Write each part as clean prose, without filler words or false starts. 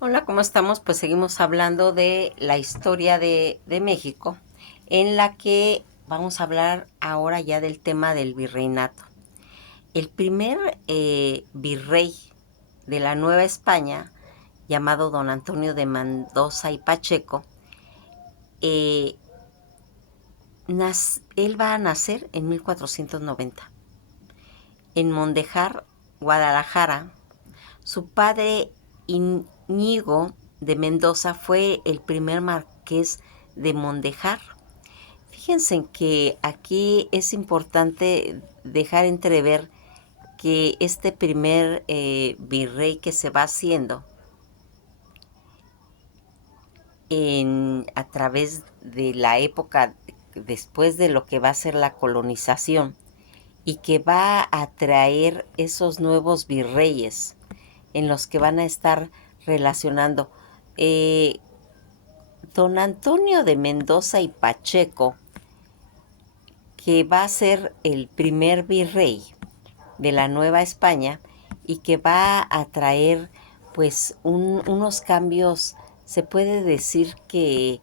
Hola, ¿cómo estamos? Pues seguimos hablando de la historia de México, en la que vamos a hablar ahora ya del tema del virreinato. El primer virrey de la Nueva España, llamado don Antonio de Mendoza y Pacheco, eh, él va a nacer en 1490 en Mondejar, Guadalajara. Su padre, Íñigo de Mendoza, fue el primer marqués de Mondejar. Fíjense en que aquí es importante dejar entrever que este primer virrey que se va haciendo a través de la época después de lo que va a ser la colonización y que va a traer esos nuevos virreyes en los que van a estar relacionando. Eh, Don Antonio de Mendoza y Pacheco, que va a ser el primer virrey de la Nueva España y que va a traer pues unos cambios, se puede decir que,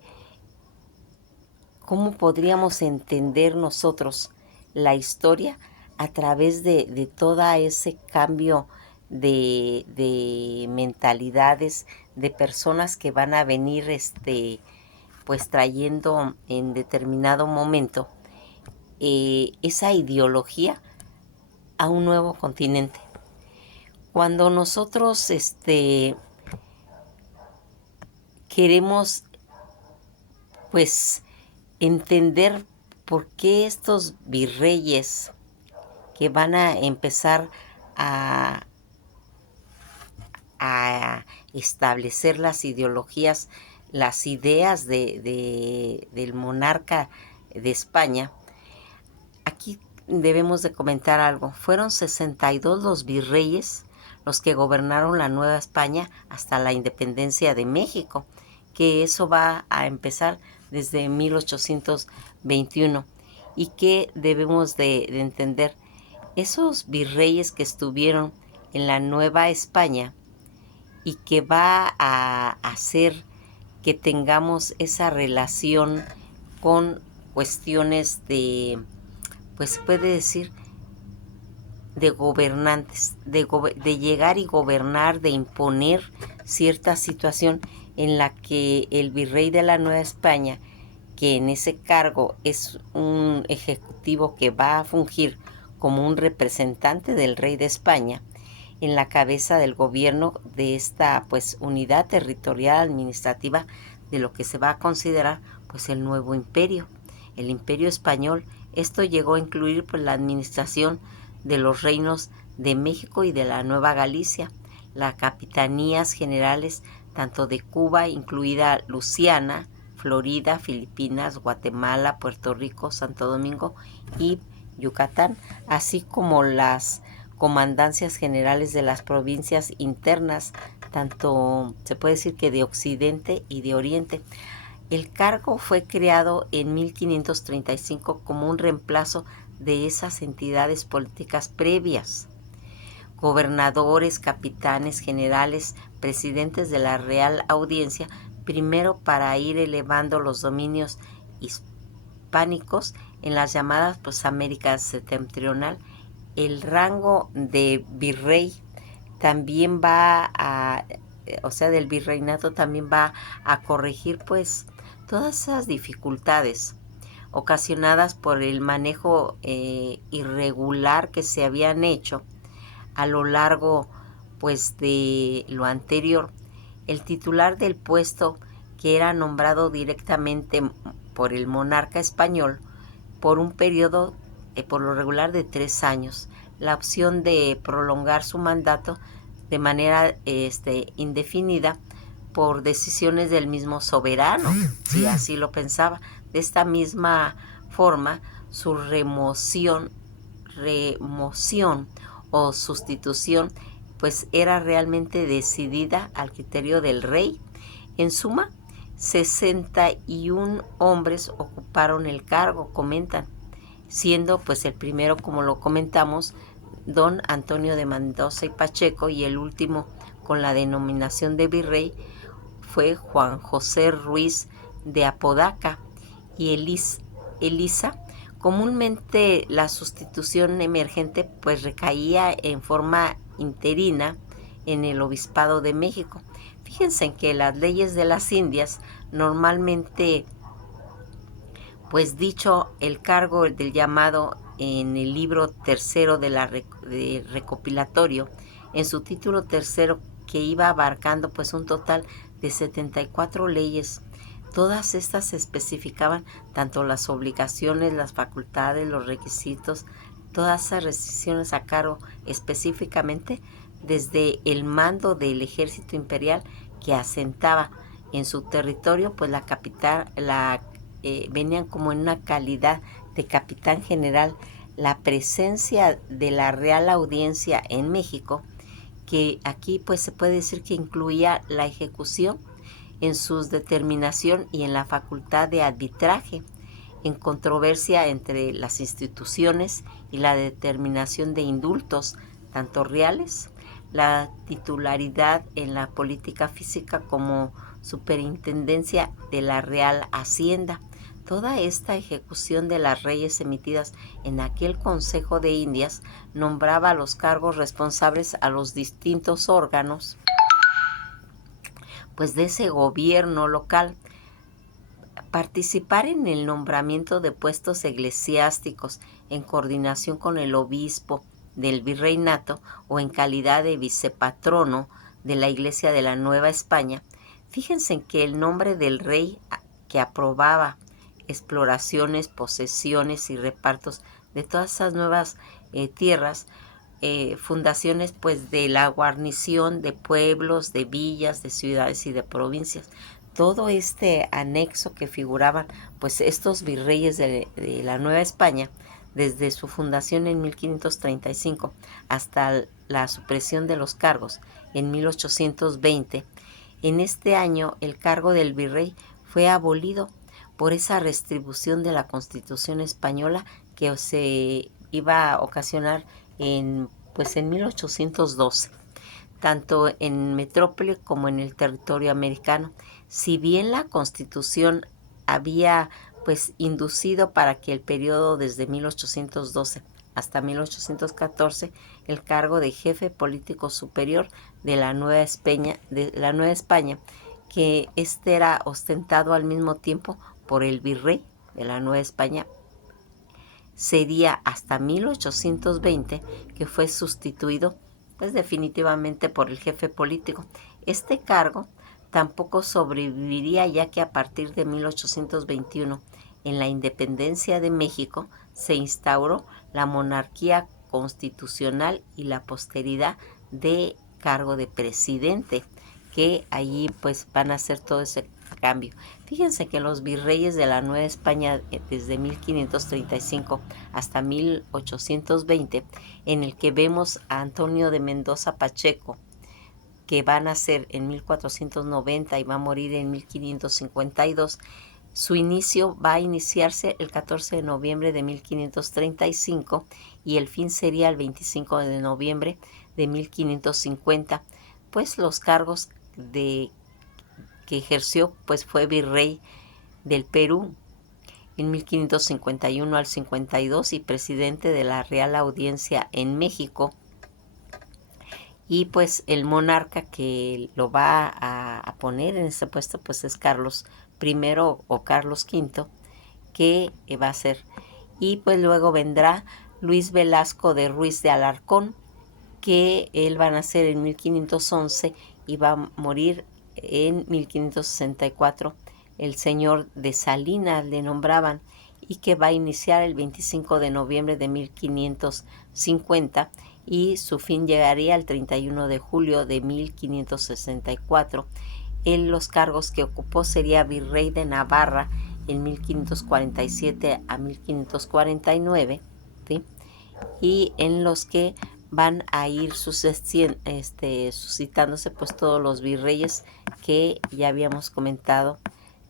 ¿cómo podríamos entender nosotros la historia a través de todo ese cambio de mentalidades, de personas que van a venir pues trayendo en determinado momento esa ideología a un nuevo continente? Cuando nosotros queremos pues entender por qué estos virreyes que van a empezar a, a establecer las ideologías, las ideas del monarca de España, aquí debemos de comentar algo. Fueron 62 los virreyes los que gobernaron la Nueva España hasta la independencia de México, que eso va a empezar desde 1821 y que debemos de entender. Esos virreyes que estuvieron en la Nueva España y que va a hacer que tengamos esa relación con cuestiones pues se puede decir, de gobernantes, de llegar y gobernar, de imponer cierta situación en la que el virrey de la Nueva España, que en ese cargo es un ejecutivo que va a fungir como un representante del rey de España, en la cabeza del gobierno de esta pues unidad territorial administrativa de lo que se va a considerar pues el nuevo imperio, el imperio español. Esto llegó a incluir pues la administración de los reinos de México y de la Nueva Galicia, las capitanías generales tanto de Cuba, incluida Luisiana, Florida, Filipinas, Guatemala, Puerto Rico, Santo Domingo y Yucatán, así como las comandancias generales de las provincias internas, tanto se puede decir que de Occidente y de Oriente. El cargo fue creado en 1535 como un reemplazo de esas entidades políticas previas. Gobernadores, capitanes, generales, presidentes de la Real Audiencia, primero para ir elevando los dominios hispánicos en las llamadas pues Américas septentrional. El rango de virrey también va a, o sea, del virreinato también va a corregir pues todas esas dificultades ocasionadas por el manejo irregular que se habían hecho a lo largo pues de lo anterior. El titular del puesto, que era nombrado directamente por el monarca español por un periodo por lo regular de 3 años, la opción de prolongar su mandato de manera indefinida por decisiones del mismo soberano, si así lo pensaba. De esta misma forma, su remoción o sustitución pues era realmente decidida al criterio del rey. En suma, 61 hombres ocuparon el cargo, comentan, siendo pues el primero, como lo comentamos, don Antonio de Mendoza y Pacheco, y el último con la denominación de virrey fue Juan José Ruiz de Apodaca y Elisa. Comúnmente la sustitución emergente pues recaía en forma interina en el Obispado de México. Fíjense en que las leyes de las Indias normalmente, pues dicho el cargo del llamado en el libro tercero de recopilatorio, en su título tercero, que iba abarcando pues un total de 74 leyes. Todas estas especificaban tanto las obligaciones, las facultades, los requisitos, todas esas restricciones a cargo específicamente desde el mando del ejército imperial que asentaba en su territorio, pues la capital, venían como en una calidad de capitán general. La presencia de la Real Audiencia en México, que aquí pues se puede decir que incluía la ejecución en su determinación y en la facultad de arbitraje en controversia entre las instituciones y la determinación de indultos, tanto reales, la titularidad en la política física como superintendencia de la Real Hacienda. Toda esta ejecución de las leyes emitidas en aquel Consejo de Indias nombraba los cargos responsables a los distintos órganos pues de ese gobierno local. Participar en el nombramiento de puestos eclesiásticos en coordinación con el obispo del virreinato o en calidad de vicepatrono de la Iglesia de la Nueva España. Fíjense en que el nombre del rey que aprobaba exploraciones, posesiones y repartos de todas esas nuevas tierras, fundaciones pues de la guarnición de pueblos, de villas, de ciudades y de provincias. Todo este anexo que figuraban pues estos virreyes de la Nueva España desde su fundación en 1535 hasta la supresión de los cargos en 1820. En este año el cargo del virrey fue abolido por esa restribución de la Constitución española que se iba a ocasionar en 1812, tanto en metrópoli como en el territorio americano. Si bien la Constitución había pues inducido para que el periodo desde 1812 hasta 1814 el cargo de jefe político superior de la Nueva España, que este era ostentado al mismo tiempo por el virrey de la Nueva España, sería hasta 1820 que fue sustituido pues definitivamente por el jefe político. Este cargo tampoco sobreviviría, ya que a partir de 1821, en la independencia de México, se instauró la monarquía constitucional y la posteridad de cargo de presidente, que allí pues van a hacer todo ese cambio. Fíjense que los virreyes de la Nueva España desde 1535 hasta 1820, en el que vemos a Antonio de Mendoza Pacheco, que va a nacer en 1490 y va a morir en 1552, su inicio va a iniciarse el 14 de noviembre de 1535 y el fin sería el 25 de noviembre de 1550, pues los cargos que ejerció pues fue virrey del Perú en 1551 al 52 y presidente de la Real Audiencia en México. Y pues el monarca que lo va a poner en ese puesto pues es Carlos I o Carlos V, que va a ser. Y pues luego vendrá Luis Velasco de Ruiz de Alarcón, que él va a nacer en 1511 y va a morir en 1564. El señor de Salinas le nombraban, y que va a iniciar el 25 de noviembre de 1550 y su fin llegaría el 31 de julio de 1564. En los cargos que ocupó sería virrey de Navarra en 1547 a 1549, ¿sí? Y en los que van a ir suscitándose pues todos los virreyes que ya habíamos comentado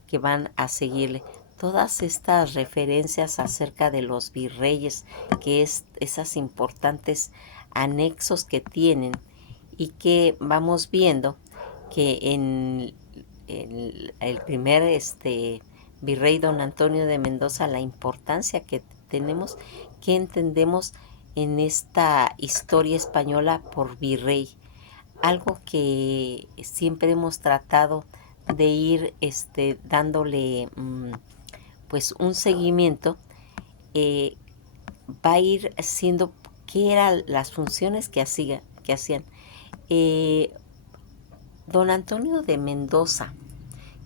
que van a seguirle. Todas estas referencias acerca de los virreyes, que es esas importantes anexos que tienen y que vamos viendo que en el primer virrey don Antonio de Mendoza, la importancia que tenemos, que entendemos en esta historia española por virrey, algo que siempre hemos tratado de ir dándole pues un seguimiento. Va a ir siendo qué eran las funciones que hacían. Don Antonio de Mendoza,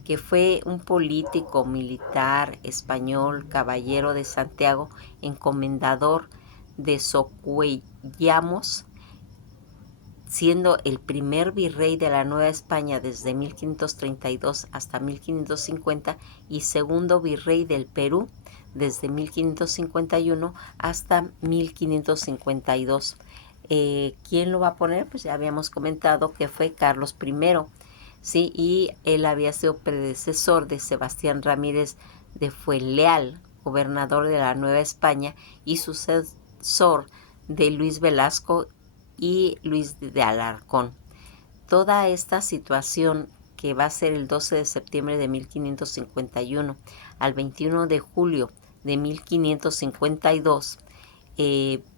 que fue un político militar español, caballero de Santiago, encomendador de Socuellamos, siendo el primer virrey de la Nueva España desde 1532 hasta 1550 y segundo virrey del Perú desde 1551 hasta 1552. ¿Quién lo va a poner? Pues ya habíamos comentado que fue Carlos I, ¿sí? Y él había sido predecesor de Sebastián Ramírez de Fuenleal, gobernador de la Nueva España, y sucesor de Luis Velasco y Luis de Alarcón. Toda esta situación, que va a ser el 12 de septiembre de 1551 al 21 de julio de 1552,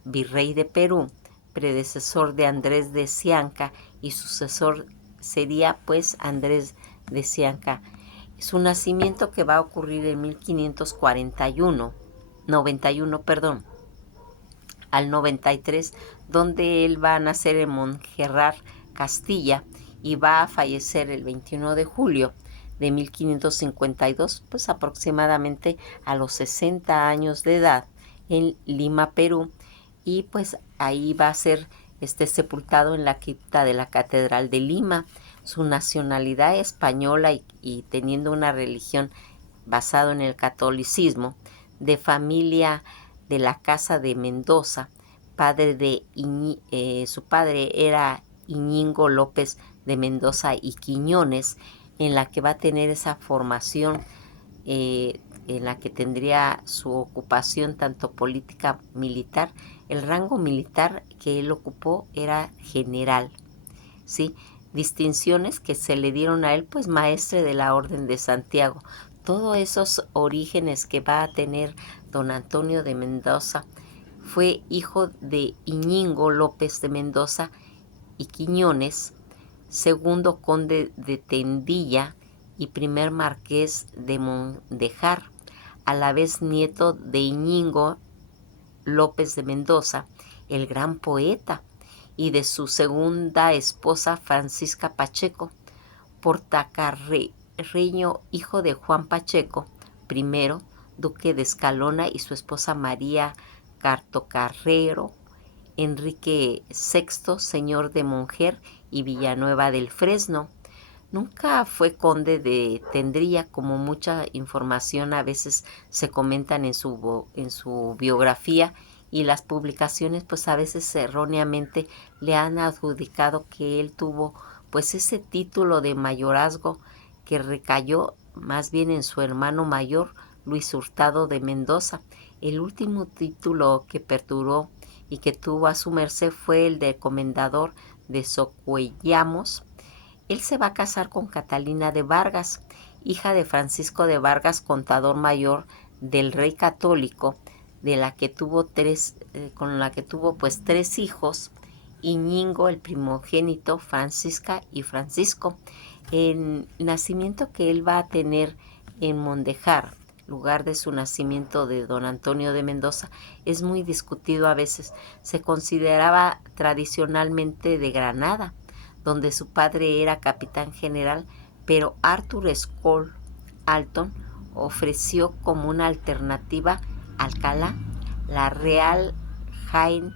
virrey de Perú, predecesor de Andrés de Cianca, y sucesor sería pues Andrés de Cianca. Su nacimiento, que va a ocurrir en 91, perdón, al 93, donde él va a nacer en Montgerrat, Castilla, y va a fallecer el 21 de julio de 1552, pues aproximadamente a los 60 años de edad, en Lima, Perú, y pues ahí va a ser sepultado en la cripta de la Catedral de Lima. Su nacionalidad española y teniendo una religión basada en el catolicismo, de familia de la Casa de Mendoza, su padre era Íñigo López de Mendoza y Quiñones, en la que va a tener esa formación, en la que tendría su ocupación tanto política, militar. El rango militar que él ocupó era general, ¿sí? Distinciones que se le dieron a él, pues maestre de la Orden de Santiago. Todos esos orígenes que va a tener don Antonio de Mendoza. Fue hijo de Íñigo López de Mendoza y Quiñones, segundo conde de Tendilla y primer marqués de Mondejar, a la vez nieto de Íñigo López de Mendoza, el gran poeta, y de su segunda esposa Francisca Pacheco, portacarreño, hijo de Juan Pacheco I, duque de Escalona, y su esposa María Cartocarrero, Enrique VI, señor de Monjer y Villanueva del Fresno. Nunca fue conde de Tendría, como mucha información a veces se comentan en su biografía, y las publicaciones pues a veces erróneamente le han adjudicado que él tuvo pues ese título de mayorazgo, que recayó más bien en su hermano mayor, Luis Hurtado de Mendoza. El último título que perduró y que tuvo a su merced fue el de comendador de Socuellamos. Él se va a casar con Catalina de Vargas, hija de Francisco de Vargas, contador mayor del rey católico, con la que tuvo pues 3 hijos: Íñigo, el primogénito, Francisca y Francisco. El nacimiento que él va a tener en Mondejar, lugar de su nacimiento de don Antonio de Mendoza, es muy discutido a veces. Se consideraba tradicionalmente de Granada, donde su padre era capitán general, pero Arthur Scholl Alton ofreció como una alternativa Alcalá, la Real Jaén,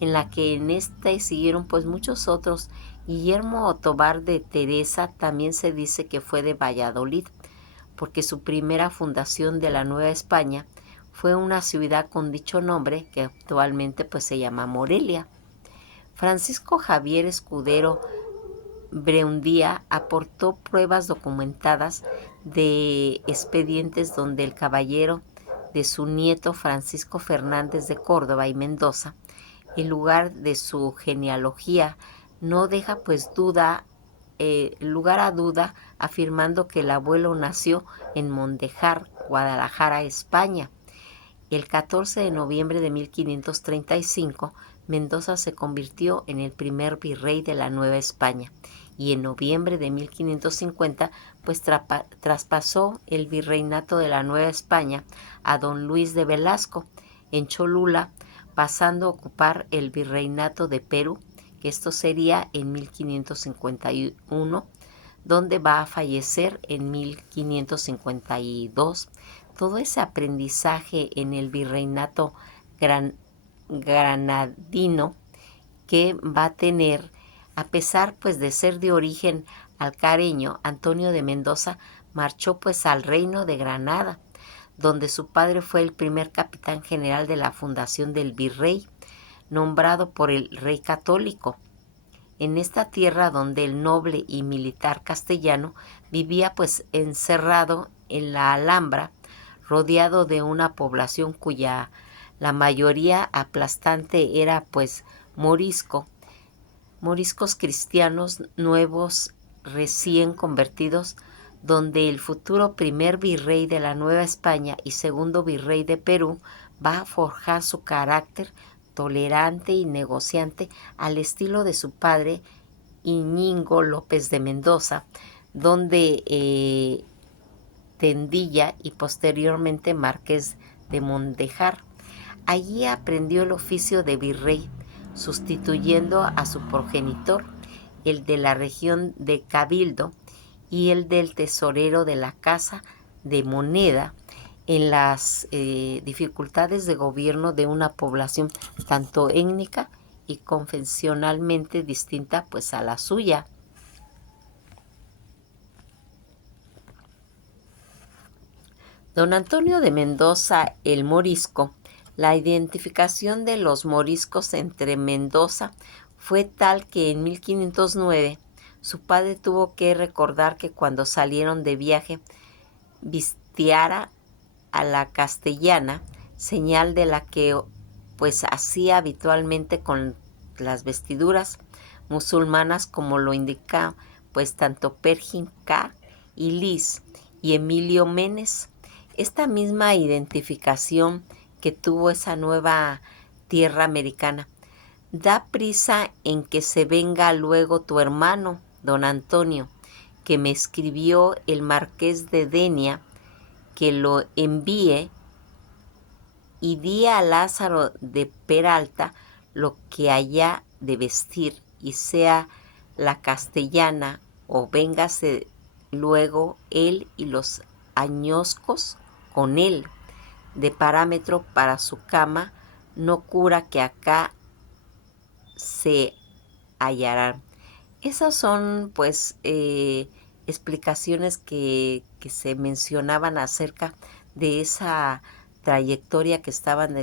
en la que en siguieron pues muchos otros. Guillermo Tobar de Teresa también se dice que fue de Valladolid, porque su primera fundación de la Nueva España fue una ciudad con dicho nombre, que actualmente pues se llama Morelia. Francisco Javier Escudero Breundía aportó pruebas documentadas de expedientes donde el caballero de su nieto Francisco Fernández de Córdoba y Mendoza, el lugar de su genealogía no deja pues lugar a duda, afirmando que el abuelo nació en Mondejar, Guadalajara, España. El 14 de noviembre de 1535, Mendoza se convirtió en el primer virrey de la Nueva España, y en noviembre de 1550 pues traspasó el virreinato de la Nueva España a don Luis de Velasco en Cholula, pasando a ocupar el virreinato de Perú, que esto sería en 1551, donde va a fallecer en 1552. Todo ese aprendizaje en el virreinato granadino que va a tener, a pesar pues de ser de origen alcareño, Antonio de Mendoza marchó pues al reino de Granada, donde su padre fue el primer capitán general de la fundación del virrey, nombrado por el rey católico. En esta tierra donde el noble y militar castellano vivía pues encerrado en la Alhambra, rodeado de una población cuya la mayoría aplastante era pues moriscos cristianos nuevos recién convertidos, donde el futuro primer virrey de la Nueva España y segundo virrey de Perú va a forjar su carácter tolerante y negociante al estilo de su padre Íñigo López de Mendoza, donde Tendilla y posteriormente Marqués de Mondejar. Allí aprendió el oficio de virrey, sustituyendo a su progenitor, el de la región de Cabildo y el del tesorero de la Casa de Moneda, en las dificultades de gobierno de una población tanto étnica y confesionalmente distinta pues a la suya. Don Antonio de Mendoza el Morisco. La identificación de los moriscos entre Mendoza fue tal que en 1509 su padre tuvo que recordar que cuando salieron de viaje vistiara a la castellana, señal de la que pues hacía habitualmente con las vestiduras musulmanas, como lo indica pues tanto Pergin K. y Lis y Emilio Menes. Esta misma identificación que tuvo esa nueva tierra americana da prisa en que se venga luego tu hermano, don Antonio, que me escribió el marqués de Denia, que lo envíe y di a Lázaro de Peralta lo que haya de vestir, y sea la castellana, o véngase luego él y los añoscos con él, de parámetro para su cama, no cura que acá se hallarán. Esas son pues explicaciones que se mencionaban acerca de esa trayectoria que estaban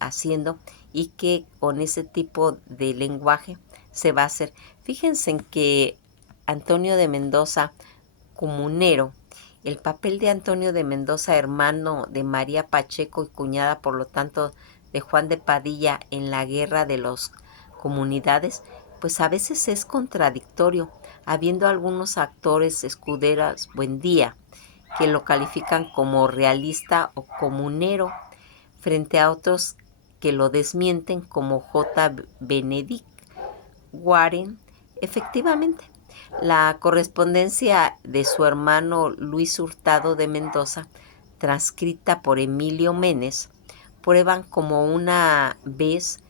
haciendo, y que con ese tipo de lenguaje se va a hacer. Fíjense en que Antonio de Mendoza, comunero, el papel de Antonio de Mendoza, hermano de María Pacheco y cuñada por lo tanto de Juan de Padilla en la Guerra de las Comunidades, pues a veces es contradictorio, habiendo algunos actores escuderas Buendía que lo califican como realista o comunero, frente a otros que lo desmienten como J. Benedict Warren. Efectivamente, la correspondencia de su hermano Luis Hurtado de Mendoza, transcrita por Emilio Menes, prueban como una vez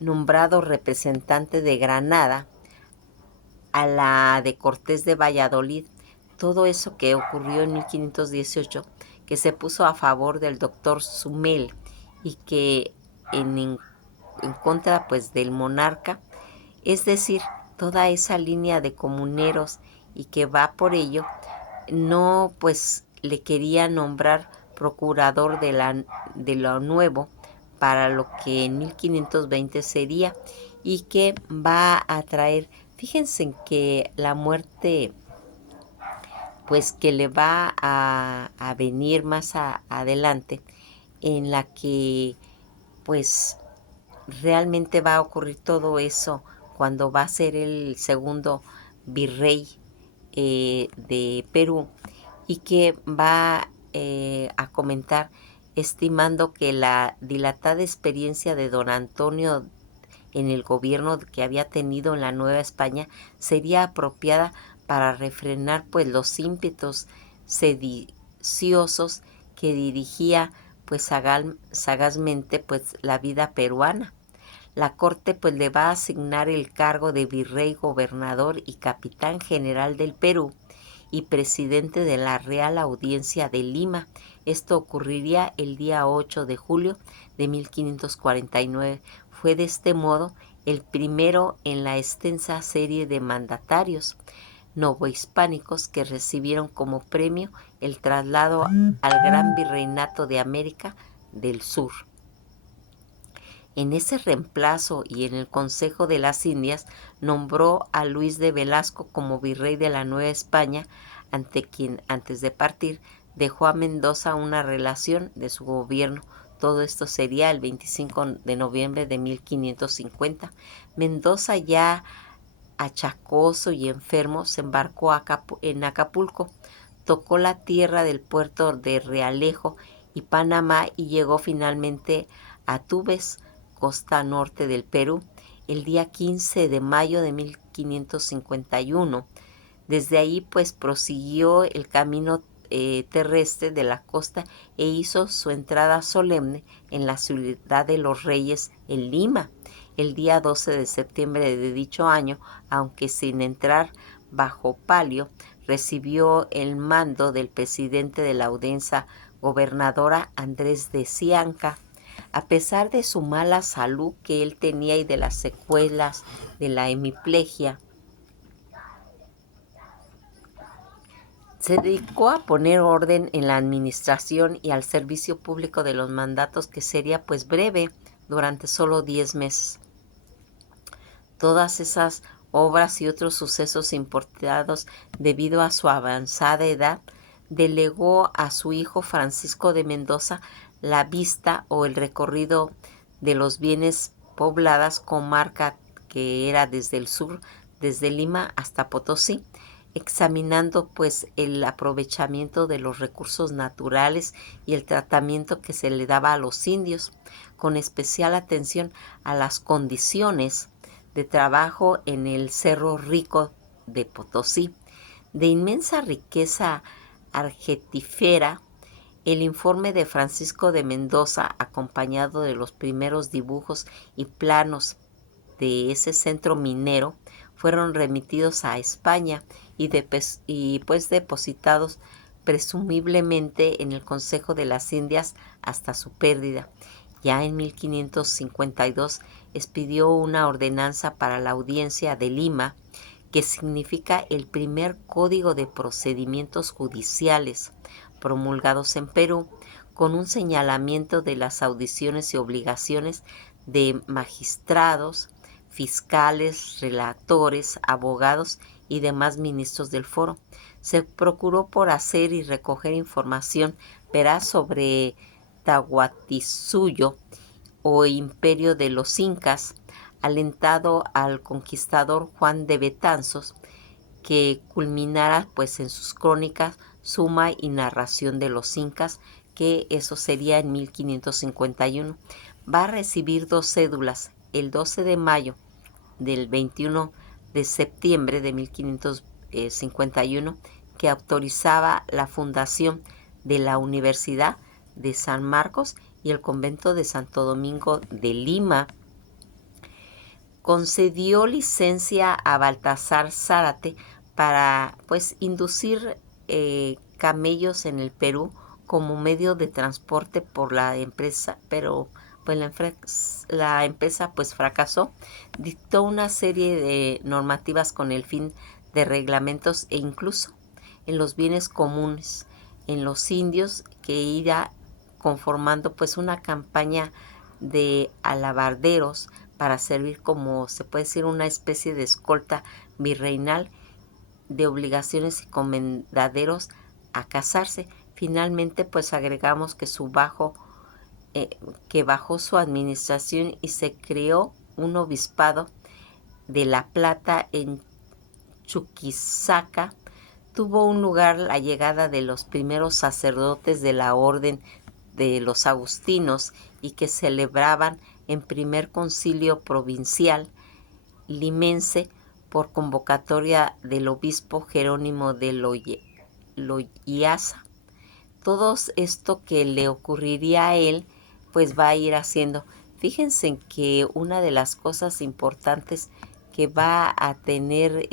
nombrado representante de Granada a la de Cortés de Valladolid, todo eso que ocurrió en 1518, que se puso a favor del doctor Sumel y que en contra pues del monarca, es decir, toda esa línea de comuneros, y que va por ello, no pues le quería nombrar procurador de lo nuevo para lo que en 1520 sería, y que va a traer, fíjense en que la muerte pues que le va a venir más adelante, en la que pues realmente va a ocurrir todo eso cuando va a ser el segundo virrey de Perú, y que va a comentar, estimando que la dilatada experiencia de don Antonio en el gobierno que había tenido en la Nueva España sería apropiada para refrenar pues los ímpetus sediciosos que dirigía pues sagazmente pues la vida peruana. La corte pues le va a asignar el cargo de virrey, gobernador y capitán general del Perú y presidente de la Real Audiencia de Lima. Esto ocurriría el día 8 de julio de 1549. Fue de este modo el primero en la extensa serie de mandatarios novohispánicos que recibieron como premio el traslado al Gran Virreinato de América del Sur. En ese reemplazo y en el Consejo de las Indias nombró a Luis de Velasco como virrey de la Nueva España, ante quien, antes de partir, dejó a Mendoza una relación de su gobierno. Todo esto sería el 25 de noviembre de 1550. Mendoza, ya achacoso y enfermo, se embarcó en Acapulco, tocó la tierra del puerto de Realejo y Panamá y llegó finalmente a Tumbes, costa norte del Perú, el día 15 de mayo de 1551. Desde ahí pues prosiguió el camino terrestre de la costa e hizo su entrada solemne en la ciudad de los Reyes, en Lima, el día 12 de septiembre de dicho año, aunque sin entrar bajo palio. Recibió el mando del presidente de la audiencia gobernadora, Andrés de Cianca. A pesar de su mala salud que él tenía y de las secuelas de la hemiplegia, se dedicó a poner orden en la administración y al servicio público de los mandatos, que sería pues breve, durante solo 10 meses. Todas esas obras y otros sucesos importados debido a su avanzada edad, delegó a su hijo Francisco de Mendoza la vista o el recorrido de los bienes pobladas, comarca que era desde el sur, desde Lima hasta Potosí, examinando pues el aprovechamiento de los recursos naturales y el tratamiento que se le daba a los indios, con especial atención a las condiciones de trabajo en el Cerro Rico de Potosí, de inmensa riqueza argentífera. El informe de Francisco de Mendoza, acompañado de los primeros dibujos y planos de ese centro minero, fueron remitidos a España y pues depositados presumiblemente en el Consejo de las Indias hasta su pérdida. Ya en 1552 expidió una ordenanza para la Audiencia de Lima, que significa el primer código de procedimientos judiciales promulgados en Perú, con un señalamiento de las audiciones y obligaciones de magistrados, fiscales, relatores, abogados y demás ministros del foro. Se procuró por hacer y recoger información veraz sobre Tahuantinsuyo o imperio de los incas, alentado al conquistador Juan de Betanzos, que culminara pues en sus crónicas Suma y Narración de los Incas, que eso sería en 1551. Va a recibir 2 cédulas, el 12 de mayo del 21 de septiembre de 1551, que autorizaba la fundación de la Universidad de San Marcos y el convento de Santo Domingo de Lima. Concedió licencia a Baltasar Zárate para pues inducir camellos en el Perú como medio de transporte por la empresa, pero pues la empresa pues fracasó. Dictó una serie de normativas con el fin de reglamentos e incluso en los bienes comunes, en los indios, que irá conformando pues una campaña de alabarderos para servir como, se puede decir, una especie de escolta virreinal, de obligaciones y comendaderos a casarse. Finalmente pues agregamos que que bajó su administración y se creó un obispado de La Plata en Chuquisaca tuvo un lugar la llegada de los primeros sacerdotes de la orden de los agustinos y que celebraban en primer concilio provincial limense por convocatoria del obispo Jerónimo de Loyiaza. Todo esto que le ocurriría a él, pues va a ir haciendo. Fíjense en que una de las cosas importantes que va a tener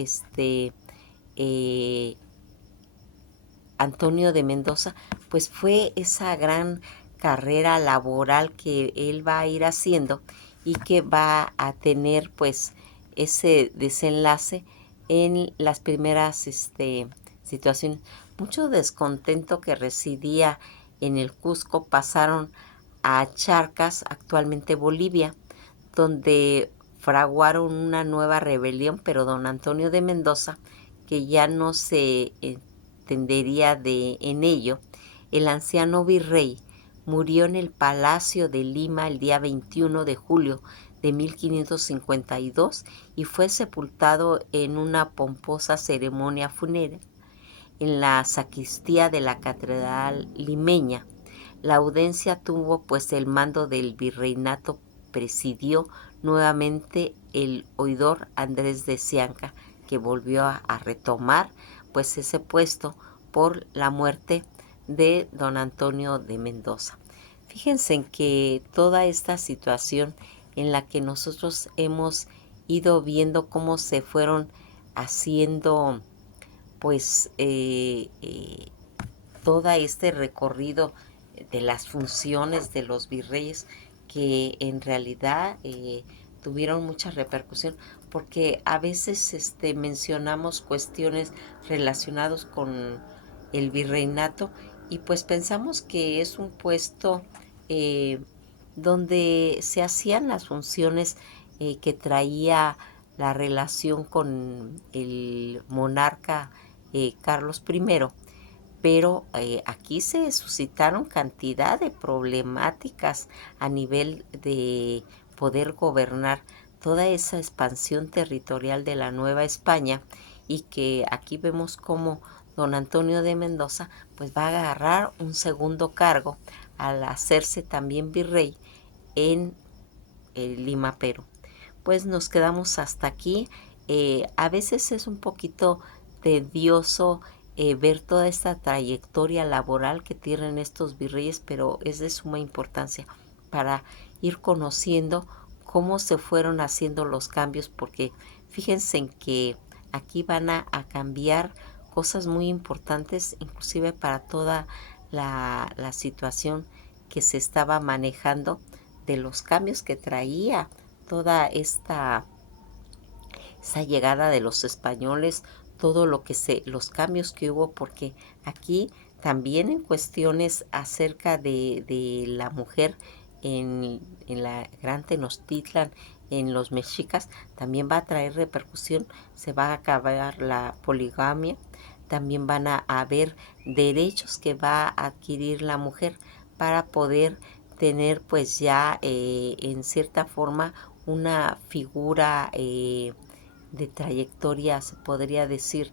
Antonio de Mendoza, pues fue esa gran carrera laboral que él va a ir haciendo y que va a tener pues ese desenlace en las primeras situaciones. Mucho descontento que residía en el Cusco pasaron a Charcas, actualmente Bolivia, donde fraguaron una nueva rebelión, pero don Antonio de Mendoza, que ya no se entendería en ello, el anciano virrey murió en el Palacio de Lima el día 21 de julio de 1552 y fue sepultado en una pomposa ceremonia fúnebre en la sacristía de la catedral limeña. La audiencia tuvo pues el mando del virreinato, presidió nuevamente el oidor Andrés de Cianca, que volvió a retomar pues ese puesto por la muerte de don Antonio de Mendoza. Fíjense en que toda esta situación en la que nosotros hemos ido viendo cómo se fueron haciendo pues todo este recorrido de las funciones de los virreyes que en realidad tuvieron mucha repercusión porque a veces mencionamos cuestiones relacionadas con el virreinato y pues pensamos que es un puesto donde se hacían las funciones que traía la relación con el monarca Carlos I, pero aquí se suscitaron cantidad de problemáticas a nivel de poder gobernar toda esa expansión territorial de la Nueva España y que aquí vemos cómo don Antonio de Mendoza pues va a agarrar un segundo cargo al hacerse también virrey en Lima, Perú. Pues nos quedamos hasta aquí. A veces es un poquito tedioso ver toda esta trayectoria laboral que tienen estos virreyes, pero es de suma importancia para ir conociendo cómo se fueron haciendo los cambios, porque fíjense en que aquí van a cambiar cosas muy importantes, inclusive para toda la situación que se estaba manejando de los cambios que traía toda esa llegada de los españoles, todo lo que los cambios que hubo, porque aquí también en cuestiones acerca de la mujer en la Gran Tenochtitlan, en los mexicas, también va a traer repercusión, se va a acabar la poligamia, también van a haber derechos que va a adquirir la mujer para poder tener pues ya en cierta forma una figura de trayectoria, se podría decir,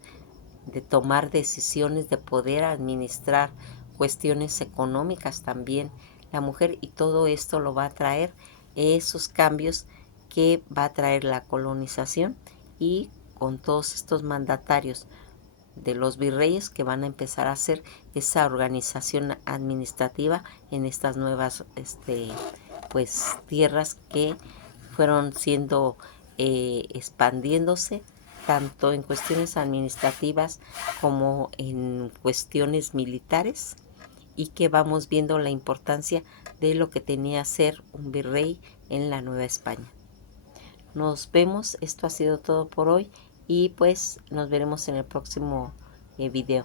de tomar decisiones, de poder administrar cuestiones económicas también la mujer, y todo esto lo va a traer esos cambios que va a traer la colonización y con todos estos mandatarios de los virreyes que van a empezar a hacer esa organización administrativa en estas nuevas pues tierras que fueron siendo expandiéndose tanto en cuestiones administrativas como en cuestiones militares, y que vamos viendo la importancia de lo que tenía ser un virrey en la Nueva España. Nos vemos, esto ha sido todo por hoy y pues nos veremos en el próximo video.